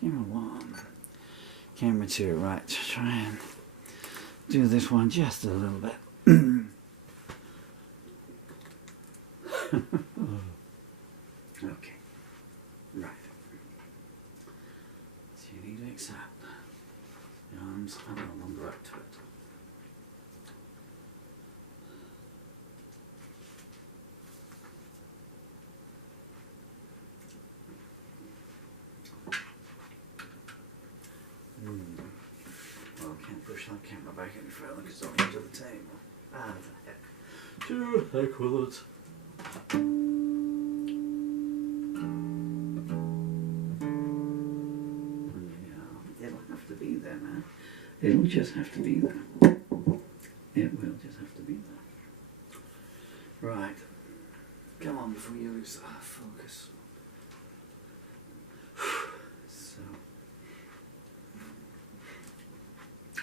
Camera 1. Camera 2. Right, try and do this one just a little bit. Okay. Right. So you need to accept the arms are no longer up to it. Well, I can't push that camera back any further because it's only to the table. Ah, the heck. To heck with it. Yeah, it'll have to be there, man. It'll just have to be there. It will just have to be there. Right. Come on before you lose focus. So.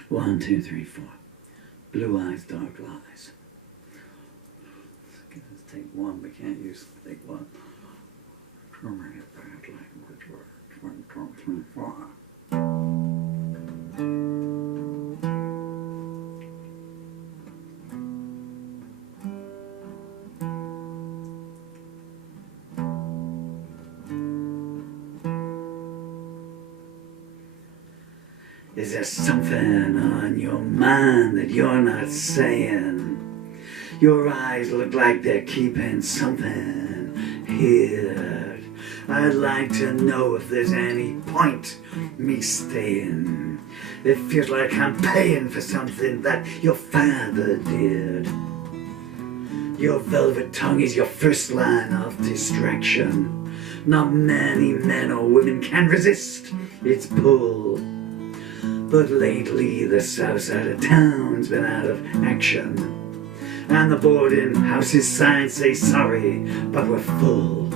1, 2, 3, 4. Blue eyes, dark lies. Let's take one, we can't use take one. Drumming it bad language words. 1, 2, 3, 4. Is there something on your mind that you're not saying? Your eyes look like they're keeping something hid. I'd like to know if there's any point me staying. It feels like I'm paying for something that your father did. Your velvet tongue is your first line of distraction. Not many men or women can resist its pull. But lately the south side of town's been out of action, and the boarding house's signs say sorry, but we're full.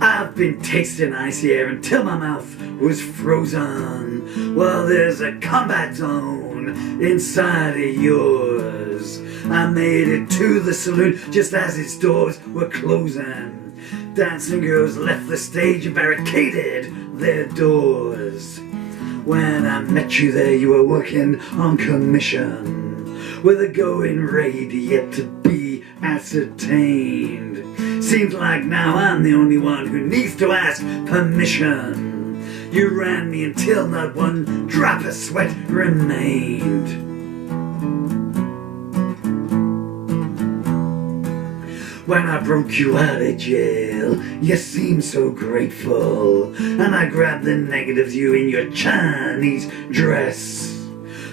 I've been tasting icy air until my mouth was frozen. Well, there's a combat zone inside of yours. I made it to the saloon just as its doors were closing. Dancing girls left the stage and barricaded their doors. When I met you there, you were working on commission, with a going rate yet to be ascertained. Seems like now I'm the only one who needs to ask permission. You ran me until not one drop of sweat remained. When I broke you out of jail, you seemed so grateful, and I grabbed the negatives you in your Chinese dress.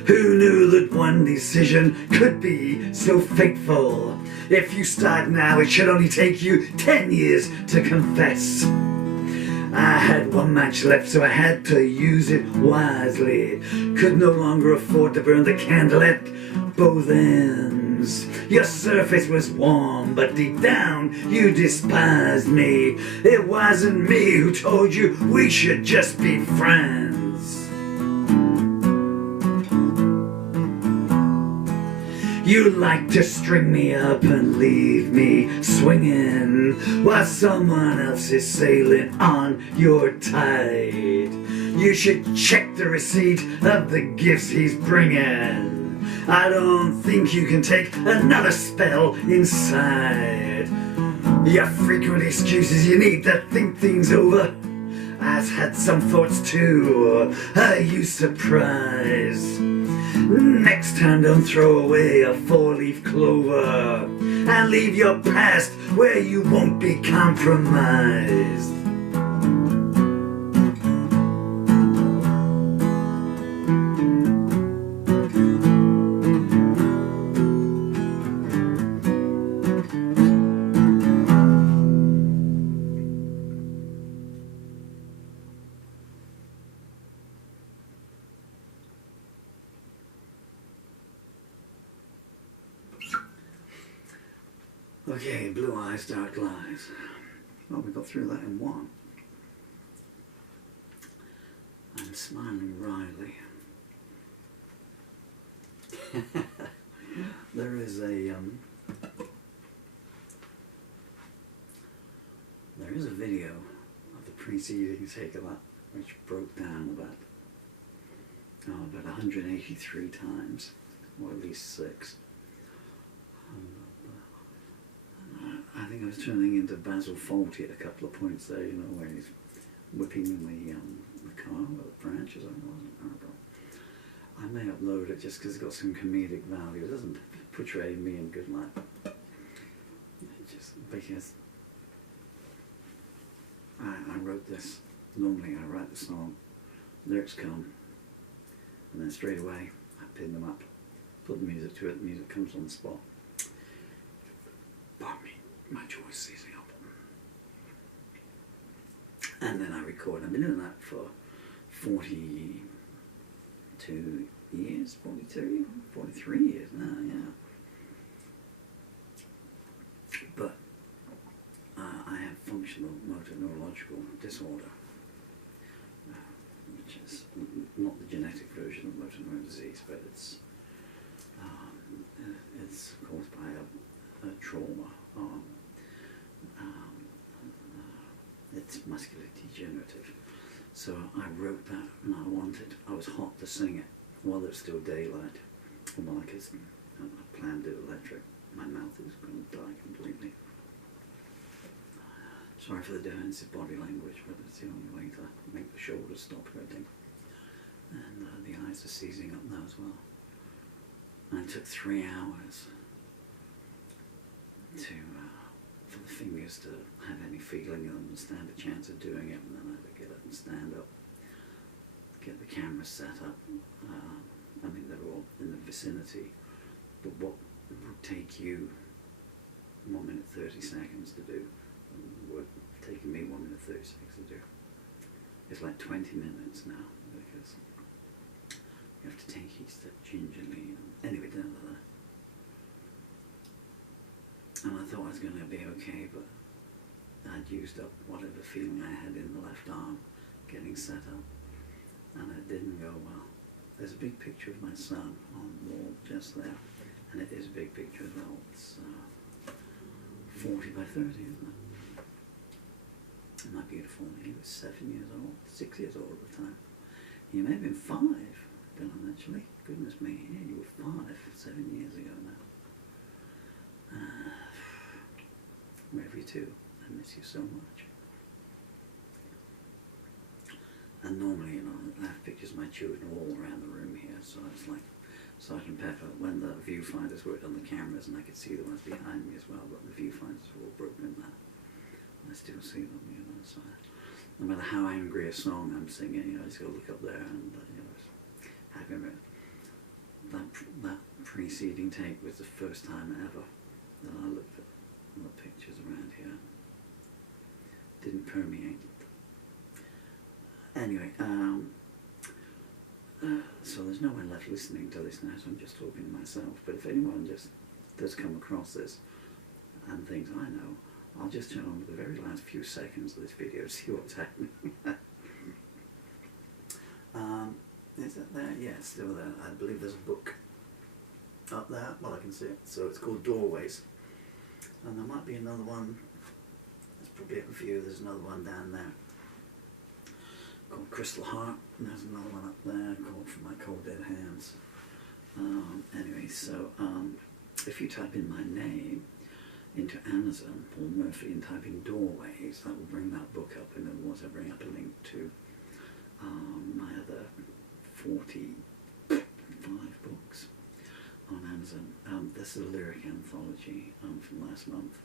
Who knew that one decision could be so fateful? If you start now, it should only take you 10 years to confess. I had one match left, so I had to use it wisely. Could no longer afford to burn the candle at both ends. Your surface was warm, but deep down you despised me. It wasn't me who told you we should just be friends. You like to string me up and leave me swinging while someone else is sailing on your tide. You should check the receipt of the gifts he's bringing. I don't think you can take another spell inside. Your frequent excuses, you need to think things over. I've had some thoughts too. Are you surprised? Next time don't throw away a 4-leaf clover and leave your past where you won't be compromised. Okay, blue eyes, dark lies. Well, we got through that in one. I'm smiling wryly. There is a is a video of the preceding take of that, which broke down about 183 times, or at least 6. I think I was turning into Basil Fawlty at a couple of points there, you know, where he's whipping the car with the branches. I may upload it just because it's got some comedic value. It doesn't portray me in good light. Just because I wrote this. Normally I write the song, lyrics come, and then straight away I pin them up, put the music to it, the music comes on the spot. Pardon me, my jaw is seizing up. And then I record. I've been doing that for 42 years, 43 years now, yeah. But I have functional motor neurological disorder, which is not the genetic version of motor neuron disease, but it's caused by a trauma. It's muscular degenerative. So I wrote that, and I was hot to sing it while it's still daylight. Well, I planned it electric. My mouth is going to die completely. Sorry for the defensive body language, but it's the only way to make the shoulders stop hurting. And the eyes are seizing up now as well. And it took 3 hours for the fingers to have any feeling in them and stand a chance of doing it, and then I had to get up and stand up, get the camera set up. I mean, they're all in the vicinity, but what would take you 1 minute 30 seconds to do would taking me 1 minute 30 seconds to do. It's like 20 minutes now, because you have to take each step gingerly. Anyway, down to that. And I thought I was going to be okay, but I'd used up whatever feeling I had in the left arm getting set up, and it didn't go well. There's a big picture of my son on the wall just there, and it is a big picture as well. It's 40 by 30, isn't it? And my beautiful, he was 7 years old, 6 years old at the time. He may have been 5, Dylan, actually. Goodness me, yeah, you were 5 7 years ago now. Wherever you too, I miss you so much. And normally, you know, I have pictures of my children all around the room here, so it's like Sergeant Pepper when the viewfinders worked on the cameras, and I could see the ones behind me as well, but the viewfinders were all broken now. I still see them, you know, so no matter how angry a song I'm singing, you know, I just go look up there and, you know, happy about it. That preceding take was the first time ever that I looked at the pictures around here. Didn't permeate. Anyway, so there's no one left listening to this now, so I'm just talking to myself. But if anyone just does come across this and thinks, I know, I'll just turn on to the very last few seconds of this video to see what's happening. Is it there? Yeah, it's still there. I believe there's a book up there. Well, I can see it. So it's called Doorways. And there might be another one. There's probably a few. There's another one down there called Crystal Heart. And there's another one up there called From My Cold Dead Hands. Anyway, so if you type in my name into Amazon, Paul Murphy, and type in Doorways, that will bring that book up, and then once I bring up a link to my other 45 books on Amazon. This is a lyric anthology from last month.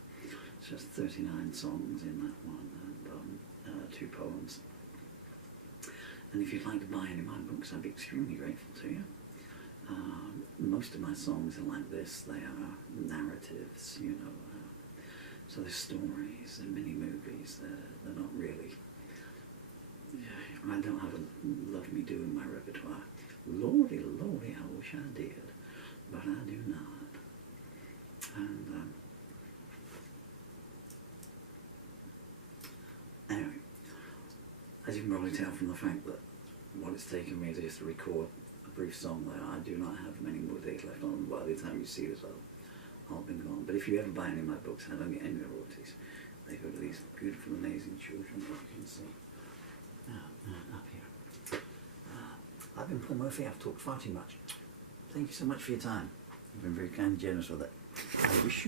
It's just 39 songs in that one, and 2 poems. And if you'd like to buy any of my books, I'd be extremely grateful to you. Most of my songs are like this. They are narratives, you know. So they're stories, they're mini movies. They're not really. I don't have a love me doing my repertoire. Lordy, lordy, I wish I did, but I do not. And anyway, as you can probably tell from the fact that what it's taken me is just to record a brief song there, I do not have many more days left on. By the time you see this, I'll be gone. But if you ever buy any of my books, I don't get any royalties. They go to these beautiful, amazing I've been Paul Murphy. I've talked far too much. Thank you so much for your time. You've been very kind and generous with it. I wish you